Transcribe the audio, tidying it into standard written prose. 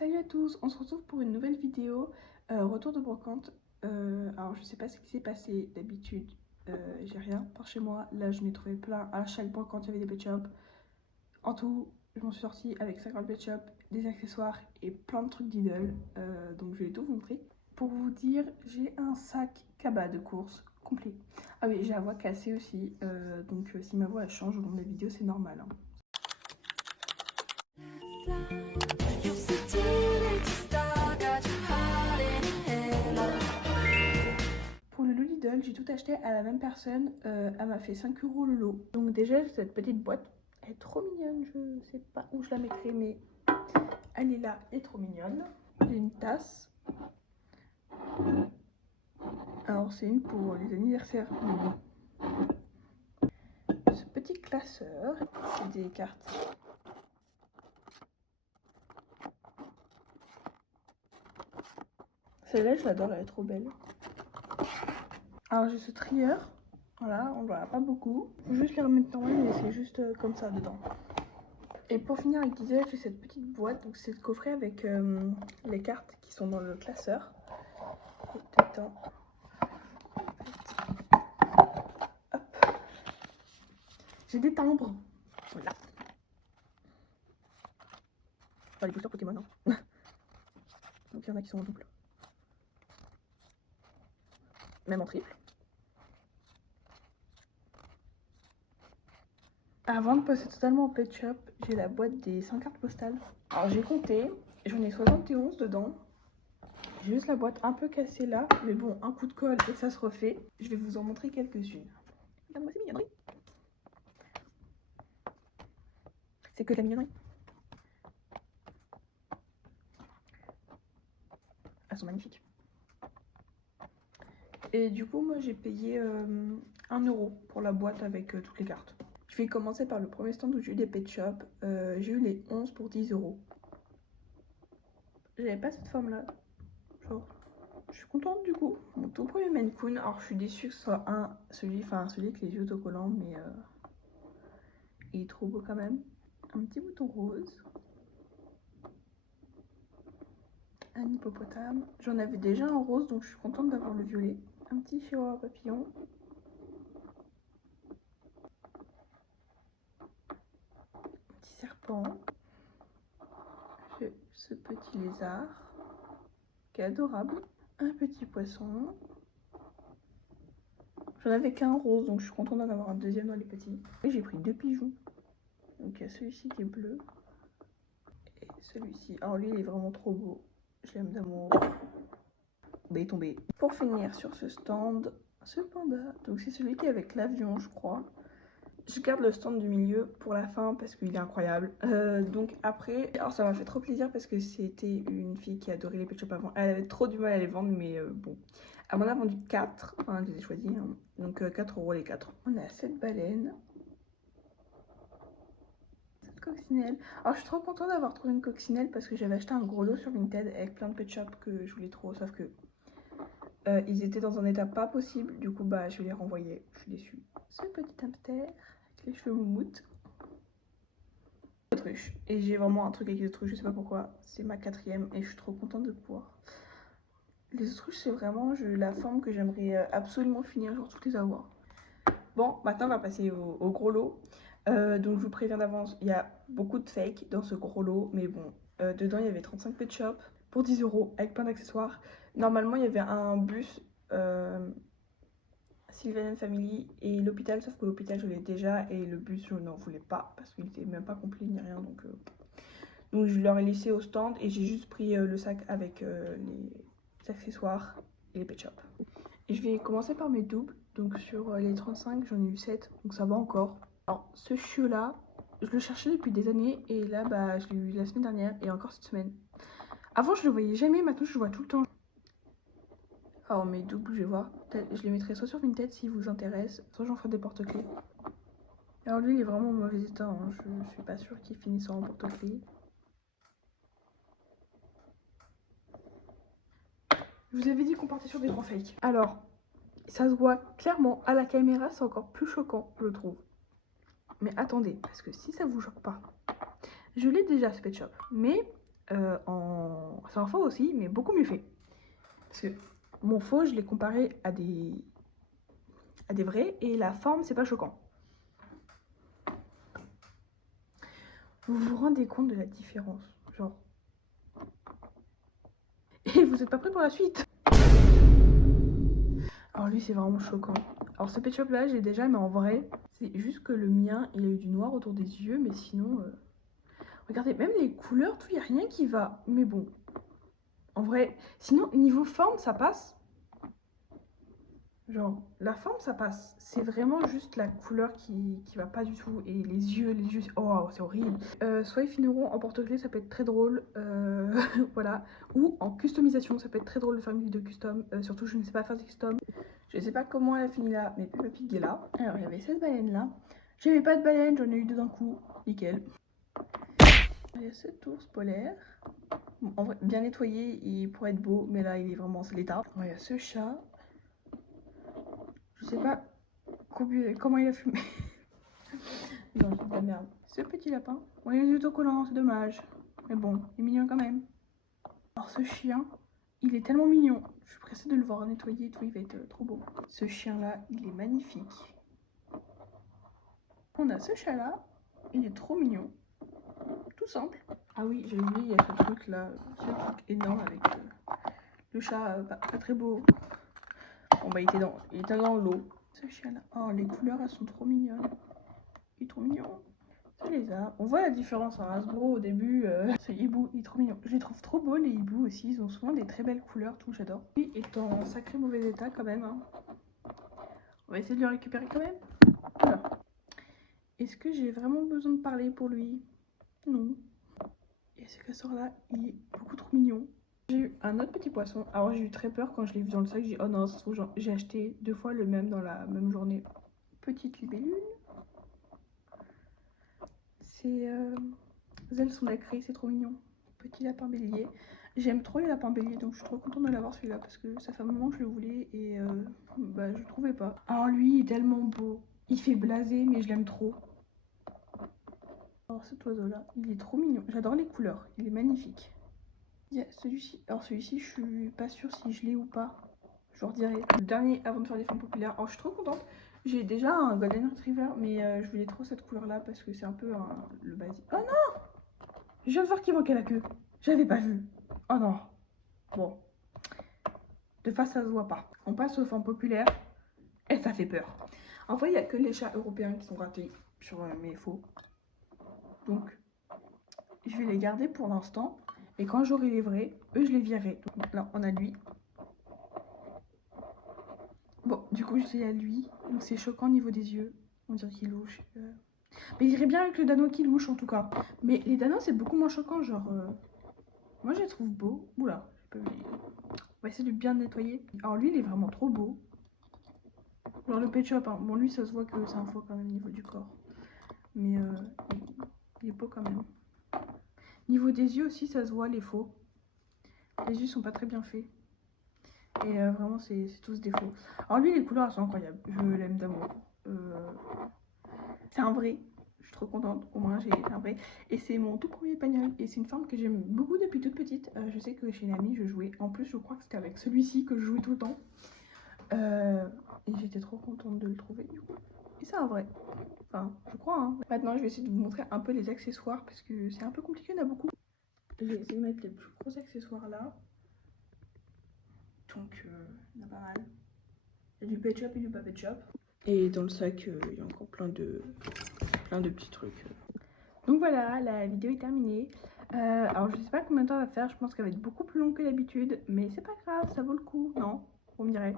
Salut à tous, on se retrouve pour une nouvelle vidéo, retour de brocante. Alors je sais pas ce qui s'est passé, d'habitude j'ai rien par chez moi, là je n'ai trouvé plein, à chaque brocante il y avait des pet shops. En tout, je m'en suis sortie avec 50 pet shops, des accessoires et plein de trucs Lidl, donc je vais tout vous montrer. Pour vous dire, j'ai un sac cabas de course complet. Ah oui, j'ai la voix cassée aussi, donc si ma voix elle change au long de la vidéo c'est normal, hein. Pour le lot Lidl, j'ai tout acheté à la même personne, elle m'a fait 5 € le lot. Donc déjà cette petite boîte, elle est trop mignonne, je sais pas où je la mettrai mais elle est là, elle est trop mignonne. J'ai une tasse. Alors c'est une pour les anniversaires. Ce petit classeur, c'est des cartes. Celle-là je l'adore, elle est trop belle. Alors j'ai ce trieur, voilà, on voit pas beaucoup. Faut juste les remettre normal mais c'est juste comme ça dedans. Et pour finir avec Lidl, j'ai cette petite boîte, donc c'est le coffret avec les cartes qui sont dans le classeur. Et dedans, hop, j'ai des timbres, voilà. Enfin, les boosters Pokémon, hein. Donc il y en a qui sont en double, même en triple. Avant de passer totalement au pet shop, j'ai la boîte des 100 cartes postales. Alors j'ai compté, j'en ai 71 dedans. J'ai juste la boîte un peu cassée là, mais bon, un coup de colle et ça se refait. Je vais vous en montrer quelques-unes. Regarde-moi ces mignonneries. C'est que de la mignonnerie. Elles sont magnifiques. Et du coup, moi j'ai payé 1 € pour la boîte avec toutes les cartes. Je vais commencer par le premier stand où j'ai eu des pet shops. J'ai eu les 11 pour 10 €. J'avais pas cette forme là. Genre, je suis contente du coup. Mon tout premier Maine Coon. Alors je suis déçue que ce soit celui avec les yeux autocollants, mais il est trop beau quand même. Un petit bouton rose. Un hippopotame. J'en avais déjà un rose donc je suis contente d'avoir le violet. Un petit chihuahua papillon. Un petit serpent. J'ai ce petit lézard qui est adorable. Un petit poisson. J'en avais qu'un rose donc je suis contente d'en avoir un deuxième dans les petits. Et j'ai pris 2 pigeons. Donc il y a celui-ci qui est bleu. Et celui-ci. Alors lui il est vraiment trop beau. Je l'aime d'amour. Bah, il est tombé. Pour finir sur ce stand, ce panda. Donc c'est celui qui est avec l'avion je crois. Je garde le stand du milieu pour la fin parce qu'il est incroyable. Donc après, alors ça m'a fait trop plaisir parce que c'était une fille qui adorait les pet shops avant. Elle avait trop du mal à les vendre mais bon. Elle m'en a vendu 4, enfin je les ai choisis, hein. Donc 4 € les 4. On a cette baleine. Cette coccinelle. Alors je suis trop contente d'avoir trouvé une coccinelle parce que j'avais acheté un gros lot sur Vinted avec plein de pet shops que je voulais trop, sauf que ils étaient dans un état pas possible. Du coup bah je vais les renvoyer, je suis déçue. Ce petit hamster avec les cheveux moumoutes. Autruche. Et j'ai vraiment un truc avec les autruches, je sais pas pourquoi. C'est ma 4e et je suis trop contente de pouvoir. Les autruches, c'est vraiment la forme que j'aimerais absolument finir, genre toutes les avoir. Bon, maintenant on va passer au gros lot. Donc je vous préviens d'avance, il y a beaucoup de fake dans ce gros lot, mais bon, dedans il y avait 35 pet shops pour 10 € avec plein d'accessoires. Normalement il y avait un bus Sylvanian Family et l'hôpital, sauf que l'hôpital je l'ai déjà et le bus je n'en voulais pas parce qu'il était même pas complet ni rien, donc je leur ai laissé au stand et j'ai juste pris le sac avec les accessoires et les pet shops. Et je vais commencer par mes doubles. Donc sur les 35 j'en ai eu 7, donc ça va encore. Alors ce chiot là, je le cherchais depuis des années et là bah je l'ai eu la semaine dernière et encore cette semaine. Avant je le voyais jamais, maintenant je le vois tout le temps. Alors mes doubles, je vais voir, je les mettrai soit sur Vinted s'ils vous intéressent, soit j'en ferai des porte-clés. Alors lui il est vraiment en mauvais état, hein. Je suis pas sûre qu'il finisse en porte-clés. Je vous avais dit qu'on partait sur des gros fakes. Alors, ça se voit clairement à la caméra, c'est encore plus choquant, je trouve. Mais attendez, parce que si ça vous choque pas, je l'ai déjà ce pet shop, mais en C'est un faux aussi, mais beaucoup mieux fait. Parce que mon faux, je l'ai comparé à des vrais, et la forme, c'est pas choquant. Vous vous rendez compte de la différence, genre. Et vous êtes pas prêts pour la suite. Alors lui, c'est vraiment choquant. Alors ce Pet Shop là, j'ai déjà, mais en vrai, c'est juste que le mien, il a eu du noir autour des yeux, mais sinon... Regardez, même les couleurs, tout, il n'y a rien qui va. Mais bon, en vrai, sinon, niveau forme, ça passe. Genre, la forme, ça passe. C'est vraiment juste la couleur qui va pas du tout. Et les yeux, oh, c'est horrible. Soit ils finiront en porte-clés, ça peut être très drôle. Voilà. Ou en customisation, ça peut être très drôle de faire une vidéo custom. Surtout, je ne sais pas faire des custom. Je ne sais pas comment elle a fini là, mais Peppa Pig est là. Alors, il y avait cette baleine là. J'avais pas de baleine, j'en ai eu deux d'un coup. Nickel. Il y a cet ours polaire. Bon, en vrai, bien nettoyé, il pourrait être beau, mais là, il est vraiment c'est l'état. Il y a ce chat. Je sais pas comment il a fumé. Non, c'est de la merde. Ce petit lapin. On est les autocollants, c'est dommage. Mais bon, il est mignon quand même. Alors ce chien, il est tellement mignon. Je suis pressée de le voir nettoyer et tout, il va être trop beau. Ce chien-là, il est magnifique. On a ce chat-là, il est trop mignon. Tout simple. Ah oui, j'ai oublié, il y a ce truc-là, ce truc énorme avec le chat pas très beau. Bon bah il était dans l'eau. Ce chien-là, oh les couleurs elles sont trop mignonnes. Il est trop mignon. Ça les a. On voit la différence en Hasbro au début. Ce hibou, il est trop mignon. Je les trouve trop beaux les hiboux aussi. Ils ont souvent des très belles couleurs, tout, j'adore. Lui est en sacré mauvais état quand même. Hein. On va essayer de le récupérer quand même. Voilà. Est-ce que j'ai vraiment besoin de parler pour lui? Non. Et ce castor-là, il est beaucoup trop mignon. J'ai eu un autre petit poisson. Alors j'ai eu très peur quand je l'ai vu dans le sac. J'ai dit oh non, ça se trouve, j'ai acheté 2 fois le même dans la même journée. Petite libellule. Ses ailes sont nacrées, c'est trop mignon. Petit lapin bélier. J'aime trop les lapins béliers, donc je suis trop contente de l'avoir celui-là parce que ça fait un moment que je le voulais et bah, je le trouvais pas. Alors lui, il est tellement beau. Il fait blaser, mais je l'aime trop. Alors cet oiseau-là, il est trop mignon. J'adore les couleurs, il est magnifique. Il y a celui-ci. Alors celui-ci, je suis pas sûre si je l'ai ou pas. Je leur dirai. Le dernier avant de faire des formes populaires. Alors je suis trop contente. J'ai déjà un Golden Retriever, mais je voulais trop cette couleur-là parce que c'est un peu le basique. Oh non! Je viens de voir qu'il manquait la queue. J'avais pas vu. Oh non. Bon. De face, ça se voit pas. On passe aux formes populaires. Et ça fait peur. En vrai, il n'y a que les chats européens qui sont ratés sur mes faux. Donc, je vais les garder pour l'instant. Et quand j'aurai les vrais, eux, je les virerai. Donc là, on a lui. Bon, du coup, j'ai à lui. Donc, c'est choquant au niveau des yeux. On dirait qu'il louche. Mais il irait bien avec le dano qui louche, en tout cas. Mais les danos, c'est beaucoup moins choquant. Genre, moi, je les trouve beaux. Oula, j'ai pas vu. On va essayer de bien nettoyer. Alors, lui, il est vraiment trop beau. Genre, le Pet Shop, hein. Bon, lui, ça se voit que c'est un faux quand même au niveau du corps. Mais il est beau quand même. Niveau des yeux aussi, ça se voit, les faux. Les yeux sont pas très bien faits. Et vraiment, c'est tous des faux. Alors lui, les couleurs, elles sont incroyables. Je l'aime d'amour. C'est un vrai. Je suis trop contente. Au moins, j'ai un vrai. Et c'est mon tout premier pagnol. Et c'est une forme que j'aime beaucoup depuis toute petite. Je sais que chez une amie, je jouais. En plus, je crois que c'était avec celui-ci que je jouais tout le temps. Et j'étais trop contente de le trouver, du coup. Et c'est un vrai. Enfin, je crois, hein. Maintenant, je vais essayer de vous montrer un peu les accessoires. Parce que c'est un peu compliqué, il y en a beaucoup. Je vais essayer de mettre les plus gros accessoires là. Donc, il y en a pas mal. Il y a du Pet Shop et du pas Pet Shop. Et dans le sac, il y a encore plein de petits trucs. Donc voilà, la vidéo est terminée. Alors, je sais pas combien de temps elle va faire. Je pense qu'elle va être beaucoup plus longue que d'habitude. Mais c'est pas grave, ça vaut le coup, non? Vous me direz.